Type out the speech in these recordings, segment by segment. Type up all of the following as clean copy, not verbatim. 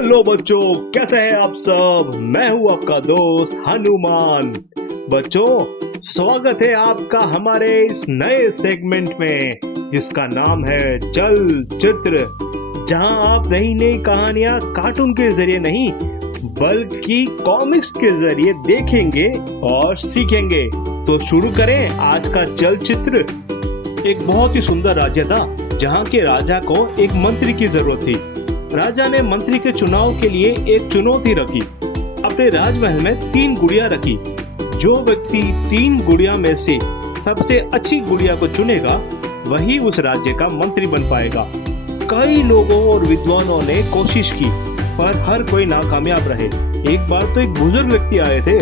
Hello बच्चों, कैसे हैं आप सब। मैं हूं आपका दोस्त हनुमान। बच्चों, स्वागत है आपका हमारे इस नए सेगमेंट में जिसका नाम है चलचित्र, जहां आप नई नई कहानियां कार्टून के जरिए नहीं बल्कि कॉमिक्स के जरिए देखेंगे और सीखेंगे। तो शुरू करें आज का चलचित्र। एक बहुत ही सुंदर राज्य था जहां के राजा को एक मंत्री की जरूरत थी। राजा ने मंत्री के चुनाव के लिए एक चुनौती रखी। अपने राजमहल में 3 गुड़िया रखी। जो व्यक्ति 3 गुड़िया में से सबसे अच्छी गुड़िया को चुनेगा वही उस राज्य का मंत्री बन पाएगा। कई लोगों और विद्वानों ने कोशिश की पर हर कोई नाकामयाब रहे। एक बार तो एक बुजुर्ग व्यक्ति आए थे।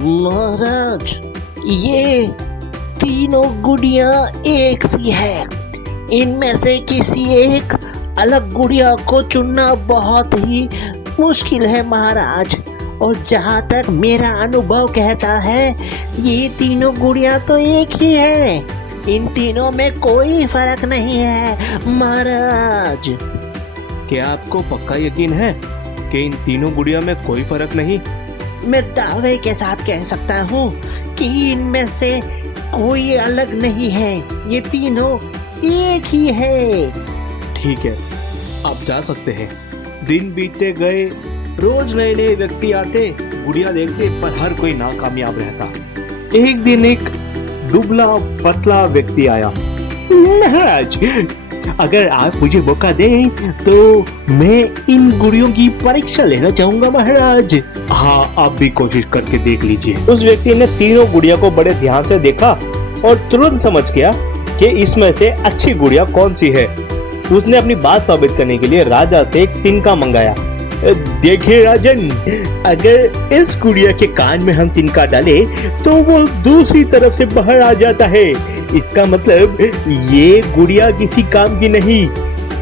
महाराज, ये तीनों गुड़िया एक सी है। इनमें से किसी एक अलग गुड़िया को चुनना बहुत ही मुश्किल है महाराज। और जहाँ तक मेरा अनुभव कहता है, ये तीनों गुड़िया तो एक ही है। इन तीनों में कोई फर्क नहीं है महाराज। क्या आपको पक्का यकीन है कि इन तीनों गुड़िया में कोई फर्क नहीं? मैं दावे के साथ कह सकता हूँ कि इनमें से कोई अलग नहीं है। ये तीनों एक ही है। ठीक है, आप जा सकते हैं। दिन बीतते गए, रोज नए नए व्यक्ति आते, गुड़िया देखते, पर हर कोई नाकामयाब रहता। एक दिन एक दुबला पतला व्यक्ति आया। महाराज, अगर आप मुझे मौका दें तो मैं इन गुड़ियों की परीक्षा लेना चाहूंगा महाराज। हाँ, आप भी कोशिश करके देख लीजिए। उस व्यक्ति ने तीनों गुड़िया को बड़े ध्यान से देखा और तुरंत समझ गया कि इसमें से अच्छी गुड़िया कौन सी है। उसने अपनी बात साबित करने के लिए राजा से एक तिनका मंगाया। देखिए राजन, अगर इस गुड़िया के कान में हम तिनका डाले तो वो दूसरी तरफ से बाहर आ जाता है। इसका मतलब ये गुड़िया किसी काम की नहीं।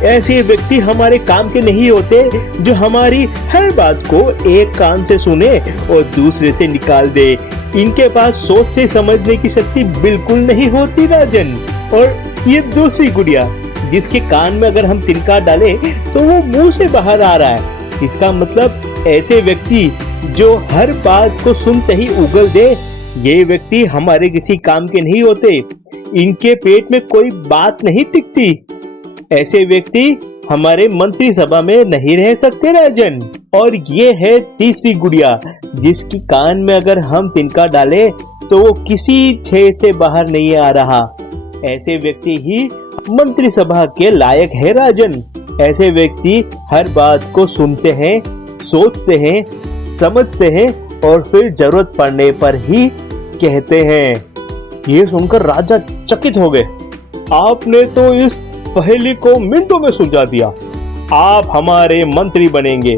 ऐसे व्यक्ति हमारे काम के नहीं होते जो हमारी हर बात को एक कान से सुने और दूसरे से निकाल दे। इनके पास सोच से समझने की शक्ति बिल्कुल नहीं होती राजन। और ये दूसरी गुड़िया जिसके कान में अगर हम तिनका डालें तो वो मुंह से बाहर आ रहा है। इसका मतलब ऐसे व्यक्ति जो हर बात को सुनते ही उगल दे, ये व्यक्ति हमारे किसी काम के नहीं होते। इनके पेट में कोई बात नहीं टिकती। ऐसे व्यक्ति हमारे मंत्री सभा में नहीं रह सकते राजन। और ये है तीसरी गुड़िया जिसकी कान में अगर हम तिनका डालें तो वो किसी छेद से बाहर नहीं आ रहा। ऐसे व्यक्ति ही मंत्री सभा के लायक है राजन। ऐसे व्यक्ति हर बात को सुनते हैं, सोचते हैं, समझते हैं और फिर जरूरत पड़ने पर ही कहते हैं। ये सुनकर राजा चकित हो गए। आपने तो इस पहेली को मिनटों में सुलझा दिया। आप हमारे मंत्री बनेंगे।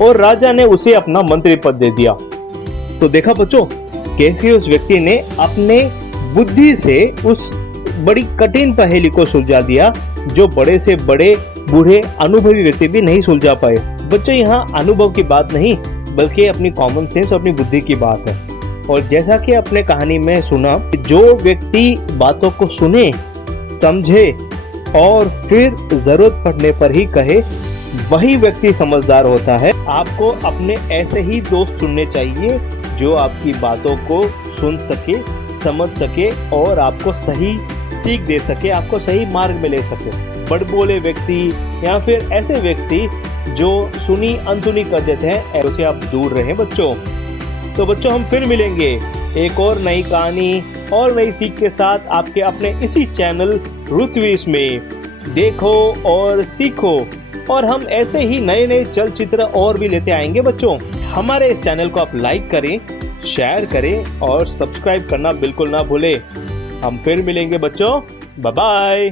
और राजा ने उसे अपना मंत्री पद दे दिया। तो देखा बच्चों, कैसे उस व्यक्ति ने अपने बुद्धि से उस बड़ी कठिन पहेली को सुलझा दिया जो बड़े से बड़े बूढ़े अनुभवी व्यक्ति भी नहीं सुलझा पाए। बच्चों, यहाँ अनुभव की बात नहीं बल्कि अपनी कॉमन सेंस और अपनी बुद्धि की बात है। और जैसा कि अपने कहानी में सुना, जो व्यक्ति बातों को सुने, समझे और फिर जरूरत पड़ने पर ही कहे, वही व्यक्ति समझदार होता है। आपको अपने ऐसे ही दोस्त चुनने चाहिए जो आपकी बातों को सुन सके, समझ सके और आपको सही सीख दे सके, आपको सही मार्ग में ले सके। बड़बोले व्यक्ति या फिर ऐसे व्यक्ति जो सुनी अनसुनी कर देते हैं, ऐसे आप दूर रहें बच्चों। तो बच्चों, हम फिर मिलेंगे एक और नई कहानी और नई सीख के साथ आपके अपने इसी चैनल रुतविश में। देखो और सीखो। और हम ऐसे ही नए नए चलचित्र और भी लेते आएंगे बच्चों। हमारे इस चैनल को आप लाइक करें, शेयर करें और सब्सक्राइब करना बिल्कुल ना भूलें। हम फिर मिलेंगे बच्चों। Bye bye.